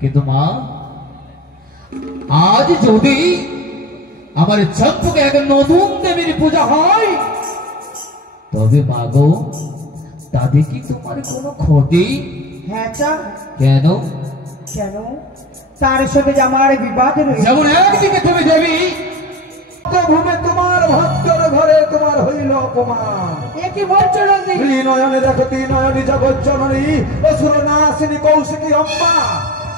কিন্তু মা আজ যদি আমার চম্পকে এক নতুন দেবীর পূজা হয় তবে মা গো তাতে কি তোমার কোনো ক্ষতি? হ্যাঁ চা কেন? কেন তার সাথে আমার বিবাদ রয়েছে। যেমন একদিকে তুমি দেবী ভূমে তোমার ভক্তর ঘরে তোমার হইল অপমান। এ কি বলছো নন্দী? নয়নে দেখো তিন নয়নী জগৎ জননী অসুর নাসিনী কৌশিকী অম্মা।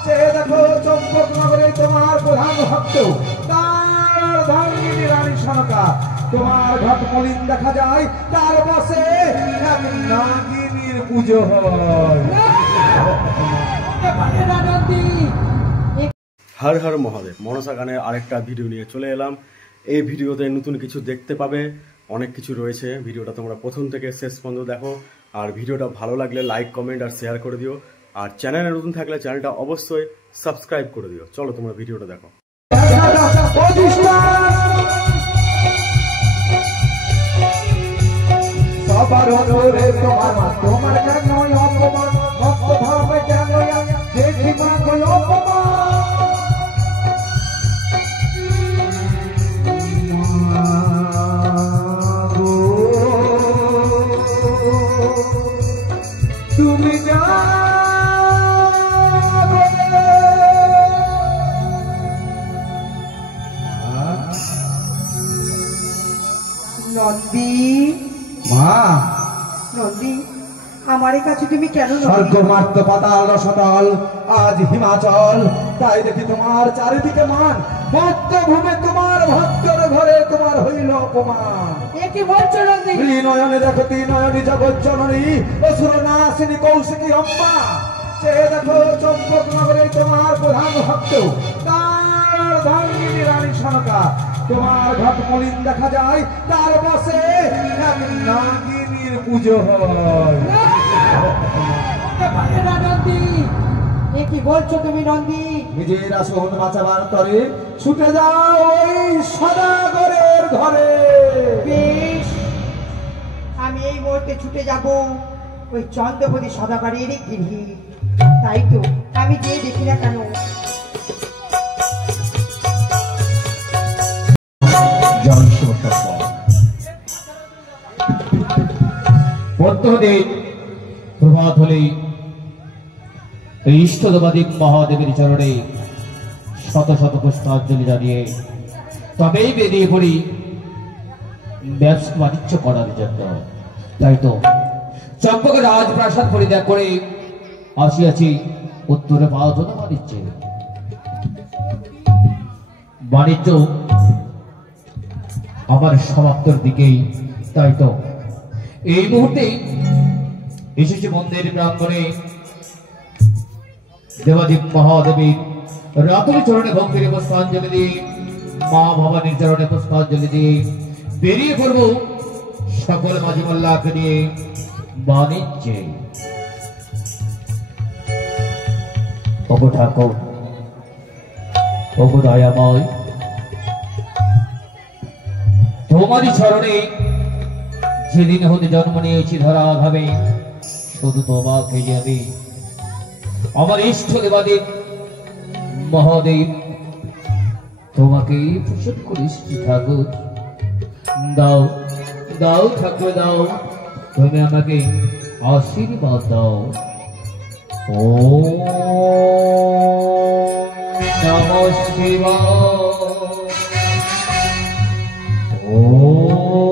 সে দেখো চম্পক নগরে তোমার প্রধান ভক্ত তার ধাঙ্গিনী রানী সনকা। তোমার ঘট মলিন দেখা যায় তার বসে এক নাগিনীর পুজো হয়। হর হর মহাদেব। মনসা গানের আরেকটা ভিডিও নিয়ে চলে এলাম। এই ভিডিওতে নতুন কিছু দেখতে পাবে, অনেক কিছু রয়েছে। ভিডিওটা তোমরা প্রথম থেকে শেষ পর্যন্ত দেখো। আর ভিডিওটা ভালো লাগলে লাইক কমেন্ট আর শেয়ার করে দিও। আর চ্যানেলে নতুন থাকলে চ্যানেলটা অবশ্যই সাবস্ক্রাইব করে দিও। চলো তোমরা ভিডিওটা দেখো। সবার ওরে তোমার কেন অপমান ভক্ত ভাবে কেন দেখি মা কই অপমান। তুমি যা নন্দী মা নন্দী আমার কাছে তুমি কেন? স্বর্গ মার্ত পাতাল রসতল আজ হিমাচল। তাই দেখি তোমার চারিদিকে মান ভক্ত ভূমে তোমার ভক্তর ঘরে তোমার হইল অপমান। এ কি বলছো নন্দী? নয়নে দেখো তিন নয়নী জগৎ জননী অসুর নাসিনী কৌশিকী অম্মা। সে দেখো চম্পক নগরে তোমার প্রধান ভক্ত তার ধাঙ্গিনী রানী সনকা। তোমার ঘট মলিন দেখা যায় তার বসে এক নাগিনীর পুজো হয়। এ কি বলছো তুমি নন্দী? নিজের আসন বাঁচাবার তরে ছুটে যাও ওই সদাগরের ঘরে। বেশ আমি এই মুহূর্তে ছুটে যাব ওই চন্দ্রপতি সদাগরের গৃহে। তাই তো আমি গিয়ে দেখি না কেন। প্রত্যহদিন প্রভাত হলেই এই ইষ্টদেবাদিক মহাদেবের চরণে শত শত পুষ্পাঞ্জলি জানিয়ে তবেই বেরিয়ে পড়ি ব্যবসা বাণিজ্য করার জন্য। তাই তো চম্পক রাজপ্রাসাদ পরিত্যাগ করে আসিয়াছি উত্তরে বাধন বাণিজ্যে। বাণিজ্য আমার সমাপ্তর দিকেই। তাই তো এই মুহূর্তে এসেছে মন্দির প্রাঙ্গণে দেবাদিক মহাদেবীর রাতুল চরণে ভক্তির পুষ্পাঞ্জলি দিয়ে মা ভবানীর চরণে পুষ্পাঞ্জলি দিয়ে বেরিয়ে পড়ব সকল মাঝি মোল্লাকে নিয়ে বাণিজ্যে। ওগো ঠাকুর, ওগো দয়াময়, তোমারই চরণে যেদিন হতে জন্ম নিয়েছি ধরা ভাবে শুধু তোমাকে যাবে আমার ইষ্ট দেবাদেব মহাদেব তোমাকেই প্রসন্ন করেছি ঠাকুর। দাও দাও ঠাকুর দাও, তুমি আমাকে আশীর্বাদ দাও। ও নমঃ শিবায়। ও ও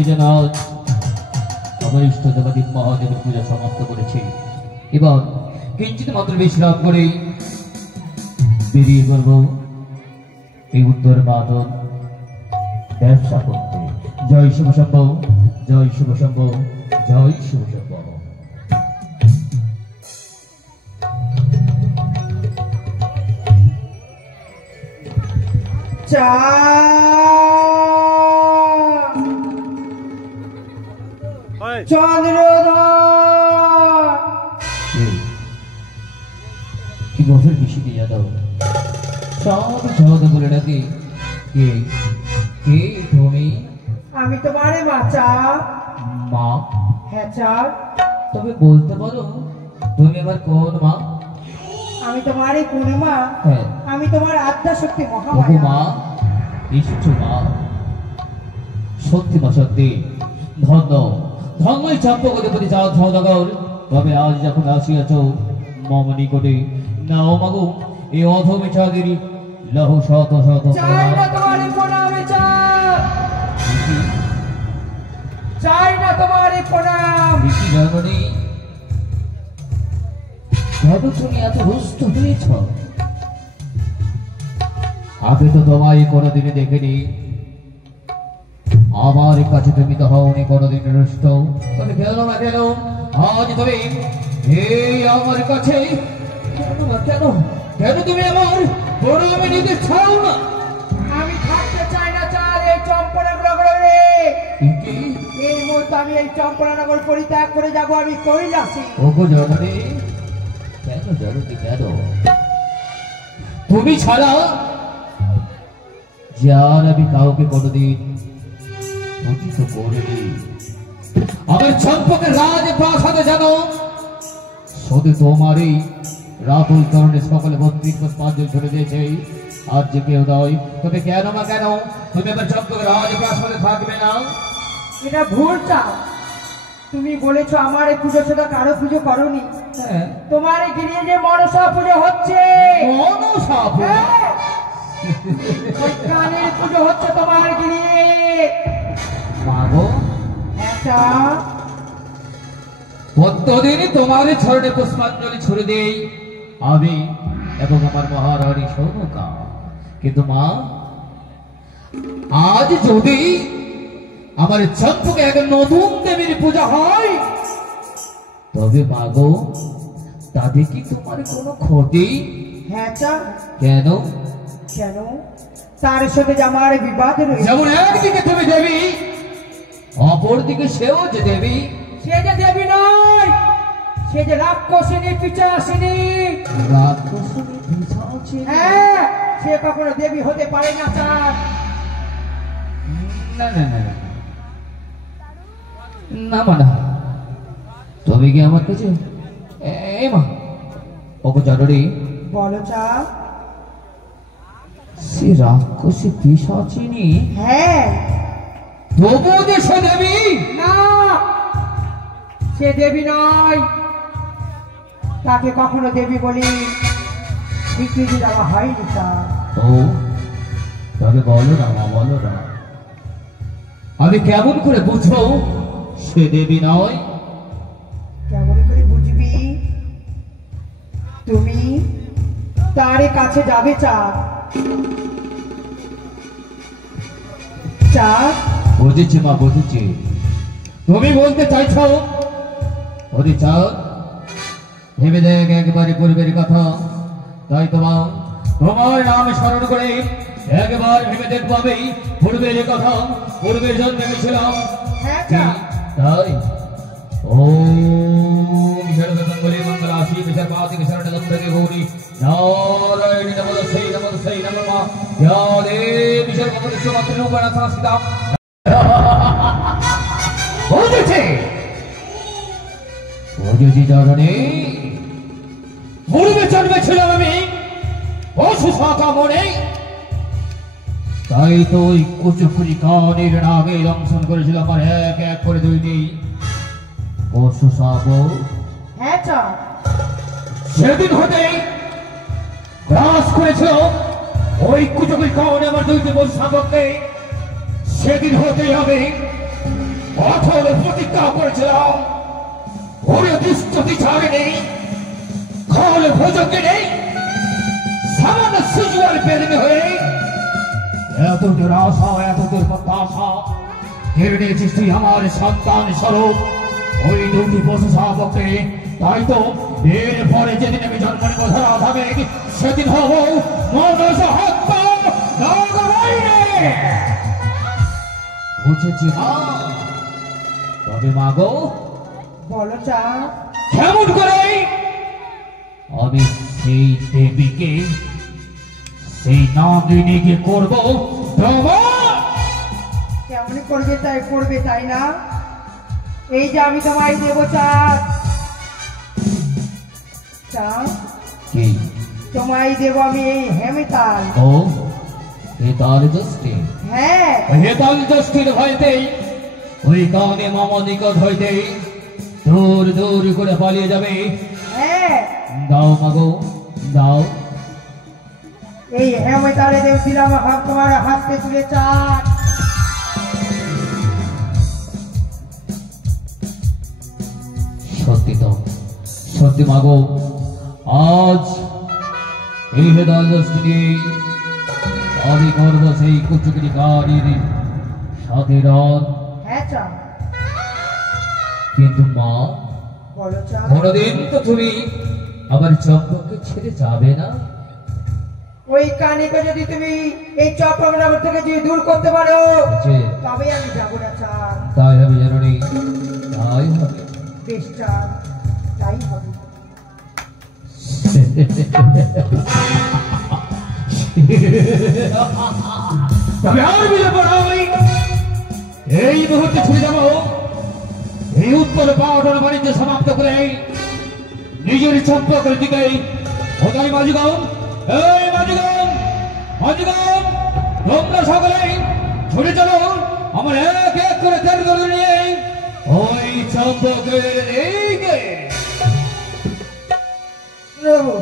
দেখছি যেন আজ আমার ইষ্ট দেবাদেব মহাদেবের পূজা সমাপ্ত করেছে। এবার কিঞ্চিত মাত্র বিশ্রাম করে বেরিয়ে পড়ব এই উত্তর বাদন ব্যবসা করতে। জয় শুভ সম্ভব, জয় শুভ সম্ভব, জয় শুভ সম্ভব। কি গভীর বেশি দিয়ে দাও সব সহজ বলে নাকি কে কে তুমি? আমি তোমার বাচ্চা মা। হ্যাঁ চার। তবে বলতে পারো তুমি আমার কোন মা? আমি তোমার এই পূর্ণিমা, হ্যাঁ আমি তোমার আদ্যা শক্তি ওগো মহামায়া। মা, এসেছো মা, সত্যি মা সত্যি ধন্য ধন্যই চম্পকদেবতী যাও সৌদাগর। তবে আজ যখন আসিয়াছ মম নিকটে নাও মাগো এই অধমিচাদের লহ শত শত চাই না তোমার এই প্রণামে চাই, চাই না তোমার এই প্রণাম। জননী কেন তুমি এত রুষ্ট হয়েছ? আগে তো তোমায় কোনোদিনই দেখিনি, আমার কাছে তুমি তো হওনি কোনোদিন রুষ্ট। তবে কেন না কেন আজ তুমি এই আমার কাছে কেন না কেন কেন তুমি আমার প্রণামে নিতে চাও না? আমি থাকতে চাই না চার এই চম্পরানগরে। কি এই মুহূর্তে আমি এই চম্পরানগর পরিত্যাগ করে যাব আমি কৈলাসে। ওগো জননী, কেন জননী কেন? তুমি ছাড়া যার আমি কাউকে কোনোদিন পতিত করিনি। আমার চম্পকের রাজ প্রাসাদে জানো শুধু তোমারই রাতুল কারণে সকলে 32 পুষ্পাঞ্জলি ছড়ে দিয়েছে, আর যে কেউ নয়। তবে কেন না কেন তুমি আমার চম্পকের রাজ প্রাসাদে থাকবে না? এটা ভুল চাও। তুমি বলেছো আমার এই পুজো সেটা কারো পুজো করনি। হ্যাঁ, তোমার এই গিরিয়ে যে মনসা পুজো হচ্ছে, মনসা পুজো? হ্যাঁ, ওই কানের পুজো হচ্ছে তোমার গিরিয়ে। মাগো একটা প্রত্যেকদিন তোমার চরণে পুষ্পাঞ্জলি ছুড়ে দেই আমি এবং আমার মহারানী সৌনকা। কিন্তু মা, আজ যদি আমার চম্পকে এক নতুন দেবীর পূজা হয় তবে মাগো তাতে কি তোমার কোনো ক্ষতি? হ্যাঁ চা। কেন? কেন? তার সাথে যে আমার বিবাদ রয়েছে। যেমন একদিকে তুমি দেবী, অপরদিকে সেও যে দেবী। সে যে দেবী নয়, সে যে রাক্ষসিনী পিচাসিনী। রাক্ষসিনী পিশাচিনী? হ্যাঁ, সে কখনো দেবী হতে পারে না চার। না না না না না মানা, তুমি কি আমার কাছে এই মা ওগো জননী বলো চা। সে রাক্ষসী পিশাচিনী হ্যাঁ। তবু যে সে দেবী? না, সে দেবী নয়। তাকে কখনো দেবী বলি স্বীকৃতি দেওয়া হয়নি তা। ও তবে বলো না মা, বলো না, আমি কেমন করে বুঝবো সে দেবী নয়? কেমন করে বুঝবি? তুমি তার কাছে যাবে চা। চা বুঝেছি মা, বুঝেছি। তুমি বলতে চাইছ ওরে চাও ভেবে দেখ একবারে পূর্বের কথা। তাই তোমার নাম স্মরণ করে একবার ভেবে দেখবো আমি পূর্বের কথা। পূর্বের জন্মে আমি ছিলাম হ্যাঁ চা। তাই ও সর্বগঙ্গলে মঙ্গলাশী বিসর্বাদিক শরণগন্ধকে গৌরী নারায়ণী নমস্তে নমস্তে নমঃ ইয়া দেবী সর্বভূতেষু মাতৃরূপেণ সংস্থিতা। বুঝেছি বুঝেছি জননী, পূর্বে জন্মে ছিলাম আমি পশু শাখা মনে, তাই তো ওই কুচুকুরি কানের নাগে দংশন করেছিলাম আমার এক এক করে দুইটি পশু শাক। হ্যাঁ চা। সেদিন হতে গ্রাস করেছিল ওই কুচুকুরি কানে আমার দুইটি পশু শাককে। সেদিন হতেই হবে কঠোর প্রতিজ্ঞা করেছিলাম, ওরে দুষ্ট বিচারে নেই, খল ভোজকে নেই, সামান্য সিজুয়াল প্রেমে হয়ে এত দুরাশা, এত দুর্বত্তাশা কেড়ে নিয়েছিস তুই আমার সন্তান স্বরূপ ওই দুটি পশু শাবককে। তাই তো এর পরে যেদিন আমি জন্ম নেব ধরা হবে, সেদিন হব মনসা হত্যা নাগরাইনে। বুঝেছি মা, তবে মা গো বলো চা। কেমন করে আমি সেই দেবীকে, সেই নাগিনীকে করব দমন? কেমন করবে তাই না? এই যে আমি তোমায় দেবো চাঁদ, কি তোমায় দেব আমি এই হেমিতাল। ও হেতাল দোস্তি, হ্যাঁ হেতাল দোস্তির ভয়তেই ওই কানে মামা নিকট হইতে দূর দূর করে পালিয়ে যাবে। হ্যাঁ দাও মাগো দাও। এই হেমিতালে দিলাম হাত, তোমার হাতে তুলে চাঁদ। সত্যি তো, সত্যি মাগো, আজ এই হেতাল দোস্তি আমি করবো সেই কুচুকুরি গাড়ির সাথে রথ। হ্যাঁ চাঁদ, কিন্তু মা, বলো চাঁদ। কোনদিন তো তুমি আমার চম্পককে ছেড়ে যাবে না? ওই কানিকে যদি তুমি এই চক্রনগর থেকে যদি দূর করতে পারো, যে তবে আমি যাবো না চাঁদ। তাই হবে জননী, তাই হবে। বেশ চাঁদ, তাই হবে। তবে আর বিলম্ব নয়, এই মুহূর্তে ছুটে যাব এই উত্তর পাওয়ার বাণিজ্য সমাপ্ত করে নিজের চম্পকের দিকে। ওটাই মাঝিগণ, এই মাঝিগণ, মাঝিগণ, তোমরা সকলে ছুটে চলো আমার এক এক করে তেল করে নিয়ে ওই চম্পকের দিকে। প্রভু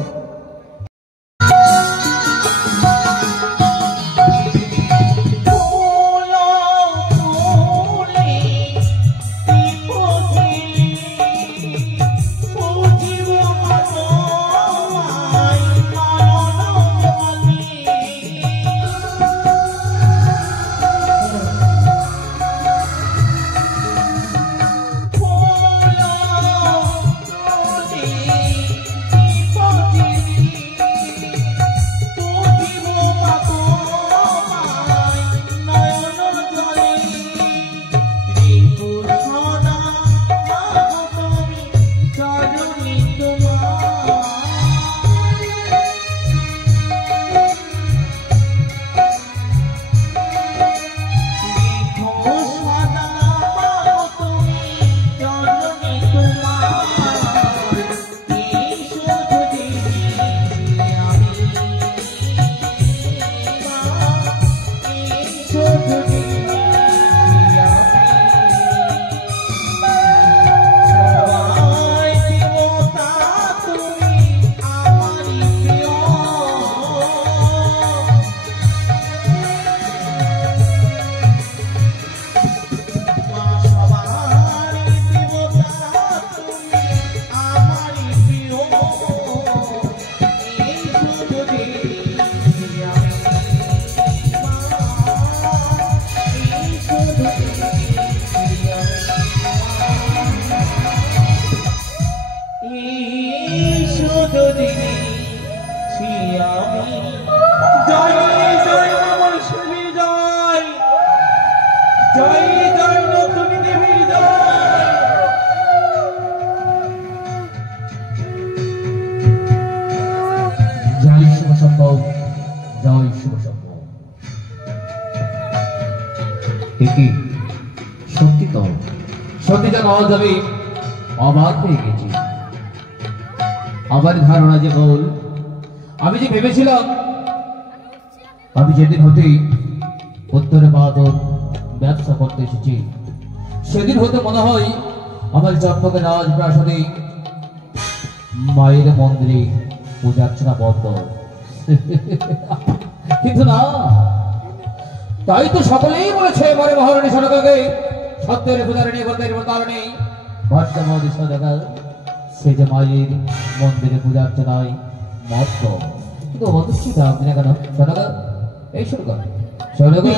সত্যি তো, সত্যি যেন আজ আমি অবাক হয়ে গেছি। আমার ধারণা যে বল, আমি যে ভেবেছিলাম আমি যেদিন হতেই উত্তরে বাদর ব্যবসা করতে এসেছি, সেদিন হতে মনে হয় আমার জন্মকে রাজপ্রাসাদে মায়ের মন্দিরে পূজার্চনা বন্ধ। কিন্তু না, তাই তো সকলেই বলেছে এবারে মহারানী সনকাকে সত্যের পূজারণী ব্রতের কারণে বর্তমান সদাগা সে যে মায়ের মন্দিরে পূজা অর্চনায় মত কিন্তু অবশ্যই আপনি না কেন সদাগা এই শুরু কর সদাগা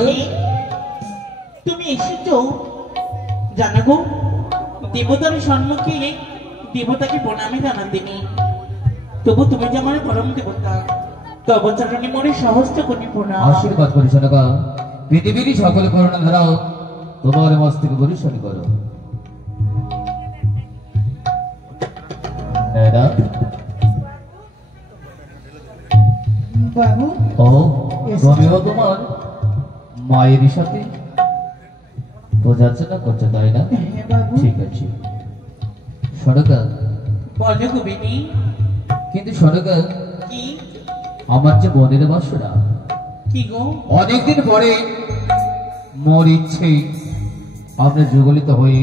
তুমি এসেছো জানো গো, দেবতার সম্মুখে দেবতাকে প্রণামে জানাতেনি, তবু তুমি যে আমার পরম দেবতা, তব চরণে মনে সহস্র কোটি প্রণাম। আশীর্বাদ করি সদাগা, পৃথিবীর সকল করুণা ধারাও তোমার মস্তকে পরিশোধ করো। বাবু ও তুমিও তোমার মায়ের সাথে বোঝাচ্ছনা করছো তাই না? হ্যাঁ বাবু। ঠিক আছে সদাগা, বলো গোবিনী। কিন্তু সদাগা কি আমার যে বোনের বাসনা, কি গো? অনেকদিন পরে মোর ইচ্ছে আমরা যুগলিত হয়ে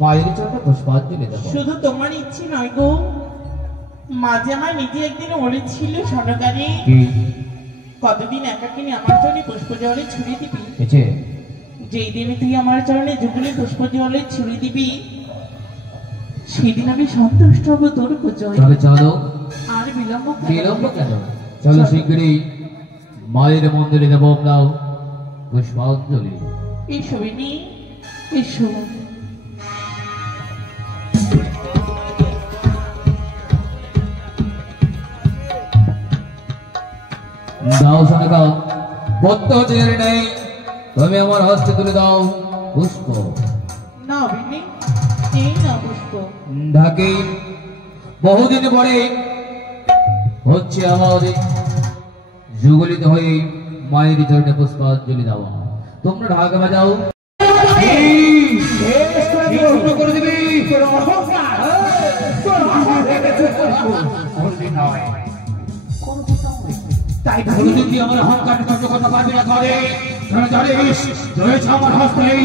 মায়ের চরণে পুষ্পাঞ্জলি দেব। শুধু তোমার ইচ্ছে নয় গো, মাঝে আমার নিজে একদিন বলেছিল সরকারি কি কতদিন একাকিনী আমার চরণে পুষ্প জলে ছুড়ে দিবি, এছে যেই দিনে তুই আমার চরণে যুগলে পুষ্প জলে ছুড়ে দিবি সেদিন আমি সন্তুষ্ট হবো তোর পুজোয়। তবে চলো, আর বিলম্ব কেন? বিলম্ব কেন? চলো শীঘ্রই মায়ের মন্দিরে দেব আমরা পুষ্পাঞ্জলি। এসো বিনি, এসো। দাও সদাগা, বদ্ধ চেয়ারে নেই, তুমি আমার হস্তে তুলে দাও পুষ্প। না বিনি, এই না পুষ্প। ঢাকে বহুদিন পরে হচ্ছে আমাদের যুগলিত হয়ে মায়ের চরণে পুষ্পাঞ্জলি দেওয়া। তোমরা ঢাকা বাজাও। করে দিবি তাই কোনদিন কি আমার অহংকার সহ্য করতে পারবি না করে? জানিস রয়েছে আমার হস্তে এই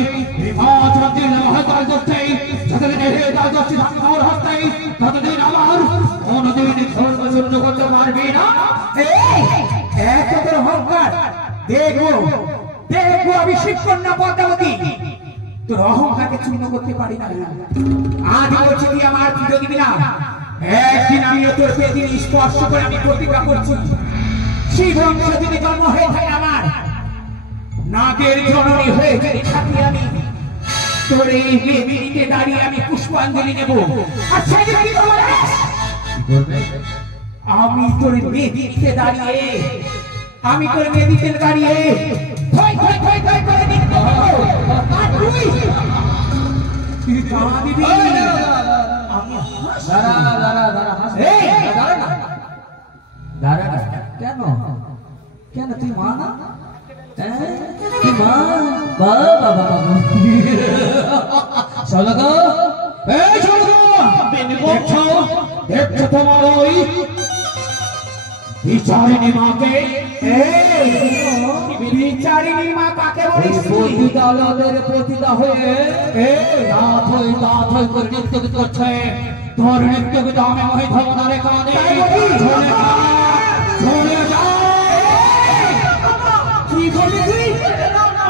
মাছ রাত্রির মহাকাল করছে, যতদিন হে কাল করছে আমার হস্তে, ততদিন আমার কোনদিন ধর্ম শূন্য করতে পারবি না। এত তোর অহংকার, দেখবো দেখবো আমি শিবকন্যা পদ্মাবতী তোর অহংকারকে চূর্ণ করতে পারি না। আজ বলছি তুই আমার পুজো দিবি না, একদিন আমিও তোর বেদিন স্পর্শ করে আমি প্রতিজ্ঞা করছি, শিব বংশ যদি জন্ম হয়ে থাকে আমার, নাগের জননী হয়ে যদি থাকি আমি, তোর এই বেদিনীতে দাঁড়িয়ে আমি পুষ্পাঞ্জলি নেব। আচ্ছা কি আমি তোর বেদিনীতে দাঁড়িয়ে, আমি তোর বেদিনীতে দাঁড়িয়ে থই থই থই থই করে নৃত্য করব। আর তুই গান দিবি। আমি কেন কেন তুই মা না? তুই মা? বাবা বাবা সদাগা, এই সদাগা, দেখছো দেখছো তোমার ওই বিচারিণী মাকে? বিচারিণী মা কাকে বলিস? পতিতালয়ের পতিতা হয়ে রাত হয়ে করে নৃত্য করছে। তোর নৃত্য কিন্তু আমি ওই ধর্মদারে কানে চলে যা। কি বলি তুই?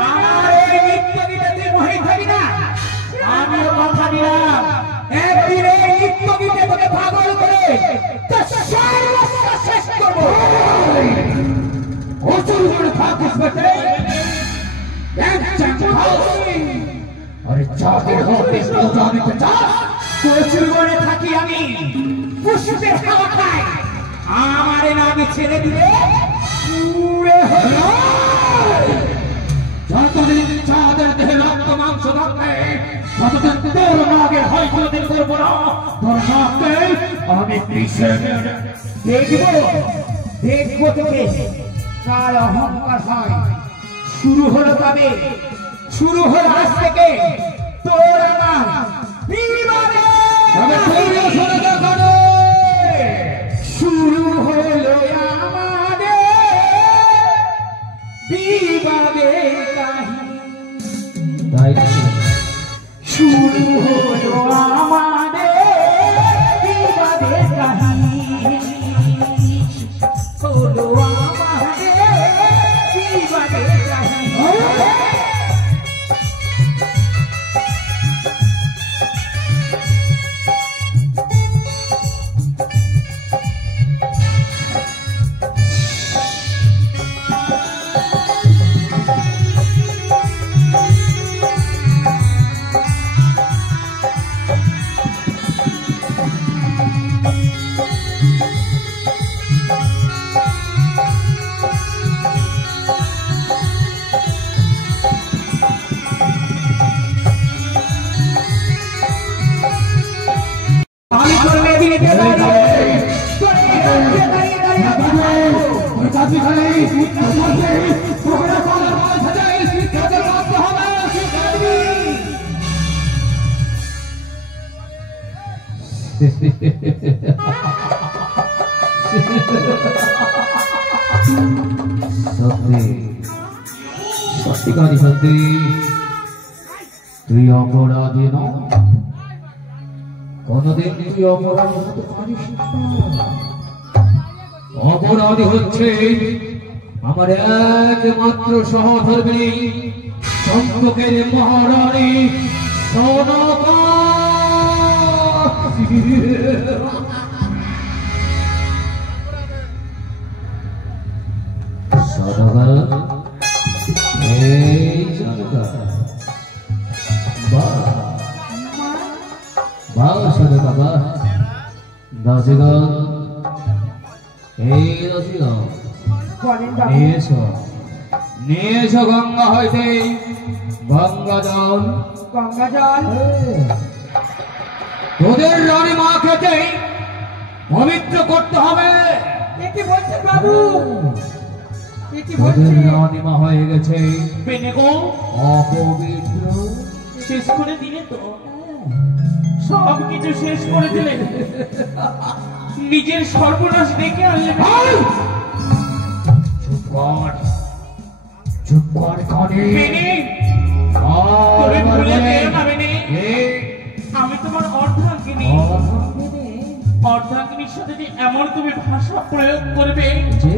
আমার এই নৃত্য গীতে তুই মোহিত হবি না। আমিও কথা দিলাম, একদিন এই নৃত্য গীতে তোকে পাগল করে তোর সর্বস্ব শেষ করবো। अरे चाकर हो बिस्कुट जाने को चाह প্রচুর বনে থাকি আমি, পুষ্পের হাওয়া খাই, আমারে নামে ছেড়ে দিলে পুরে হলো। যতদিন চাঁদের দেহে রক্ত মাংস থাকবে ততদিন তোর নাগে হয় কোনদিন করবো না। তোর নাককে আমি পিছিয়ে দেখবো দেখবো তোকে কার অহংকার হয়। শুরু হলো তবে, শুরু হলো আজ থেকে তোর আমার বিবাদে। শুরু হলো আমাদের বিবাদে কাহিনী, শুরু হলো আমাদের বিবাদে কাহিনী, হলো আমাদের বিবাদে কাহিনী। সত্যি সত্যিকারই সত্যি তুই অপরাধী নয়, কোনদিন তুই অপরাধী হতে পারিস না। অপরাধী হচ্ছে আমার একমাত্র সহধর্মিণী চম্পকের মহারানী সনকা। সনকা, এই সনকা, বাহ বাহ সনকা বাহ। দাসিগণ, এই দাসিগণ, বলেন বাবু। নিয়ে এসো, নিয়ে এসো গঙ্গা হইতে গঙ্গা জল। গঙ্গা জল। তোদের রানী মা খেতে পবিত্র করতে হবে। এ কি বলছেন বাবু? এ কি তোদের বলছেন? রানী মা হয়ে গেছে বেনে গো, অপবিত্র। শেষ করে দিলে তো, সব কিছু শেষ করে দিলে, নিজের সর্বনাশ ডেকে আনলে। চুপ কর, চুপ কর কানে। বেনে, আর তুমি ভুলে বলে, যেও না বেনে, আমি তোমার অর্ধাঙ্গিনী। অর্ধাঙ্গিনীর সাথে যে এমন তুমি ভাষা প্রয়োগ করবে যে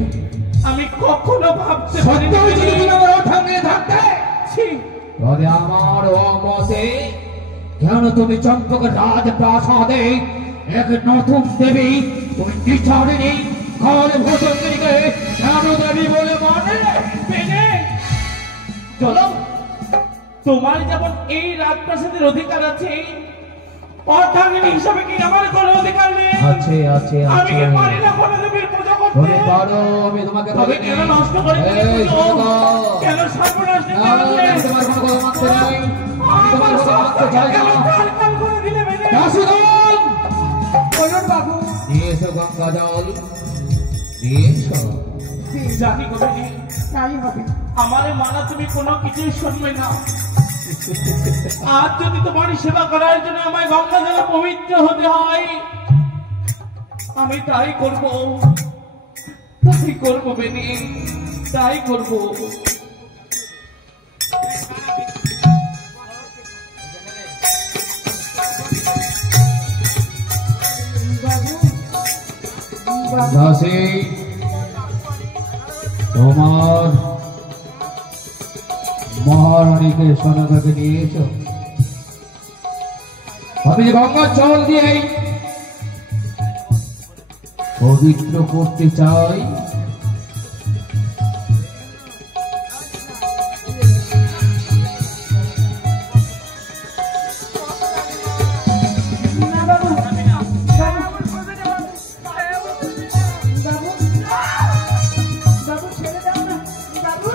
আমি কখনো ভাবতে সত্যি পারিনি। হয়েছিল তুমি আমার অর্ধাঙ্গিনী থাকতে। ছি, তবে আমার অমতে কেন তুমি চম্পক রাজপ্রাসাদে এক নতুন দেবী তুমি নিচারিণী কাল ভূষঙ্গিনীকে কেন দেবী বলে মানে? বেনে, চলো, তোমার যেমন এই রাজপ্রাসাদের অধিকার আছে, অর্ধাঙ্গিনী হিসাবে কি আমার কোনো অধিকার নেই? আছে আছে আমি আছে, কি পারি না কোনো দেবীর পূজা করতে? তুমি পারো, আমি তোমাকে তবে বলিনি। কেন নষ্ট করে দিলে এই পুজো? শোনো, কেন সর্বনাশ ডেকে না, আনলে? আমি তোমার কোনো কথা মানতে নাই, আমি তোমার কথা মানতে চাই কেন না। কাল করে দিলে বেনে? দাসীগণ, বলুন বাবু। নিয়ে এসো গঙ্গা জল, নিয়ে এসো। জানি গো বেনে, তাই হবে। আমার মানা তুমি কোনো কিছুই শুনবে না। আজ যদি তোমার সেবা করার জন্য আমায় গঙ্গা জলে পবিত্র হতে হয়, আমি তাই করব, তাই করবো বেনি, তাই করবো। দাসী, তোমার মহারানীকে সনকাকে নিয়ে এসো। আমি যে গঙ্গার জল দিয়ে পবিত্র করতে চাই। না বাবু। বাবু, বাবু ছেড়ে দাও না বাবু।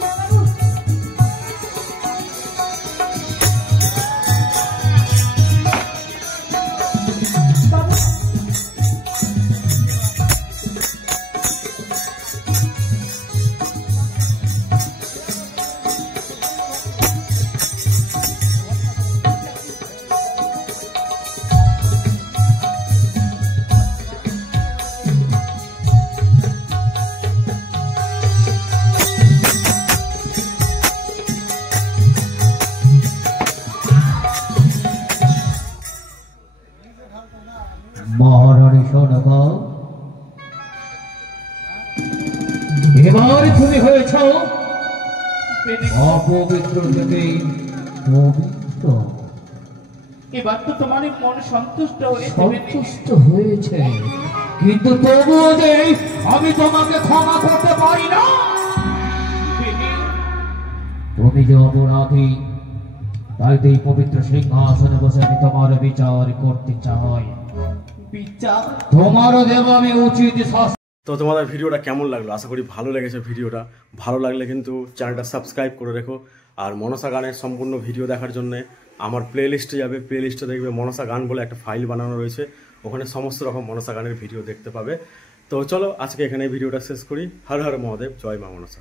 না বাবু। বাবু, মহারানী সনকা, এবার তুমি হয়েছ বেনি, অপবিত্র থেকে পবিত্র। এবার তো তোমার মন সন্তুষ্ট হয়েছে বেনি। সন্তুষ্ট হয়েছে, কিন্তু তবুও যে আমি তোমাকে ক্ষমা করতে পারি না। বেনি, তুমি যে অপরাধী, তাই তো এই পবিত্র সিংহাসনে বসে আমি তোমার বিচার করতে চাই। বিচার? তোমারও দেব আমি উচিত শাস্তি। তো তোমাদের ভিডিওটা কেমন লাগলো? আশা করি ভালো লেগেছে ভিডিওটা। ভালো লাগলে কিন্তু চ্যানেলটা সাবস্ক্রাইব করে রেখো। আর মনসা গানের সম্পূর্ণ ভিডিও দেখার জন্য আমার প্লে লিস্টে যাবে, প্লে লিস্টে দেখবে মনসা গান বলে একটা ফাইল বানানো রয়েছে, ওখানে সমস্ত রকম মনসা গানের ভিডিও দেখতে পাবে। তো চলো আজকে এখানে ভিডিওটা শেষ করি। হর হর মহাদেব, জয় মা মনসা।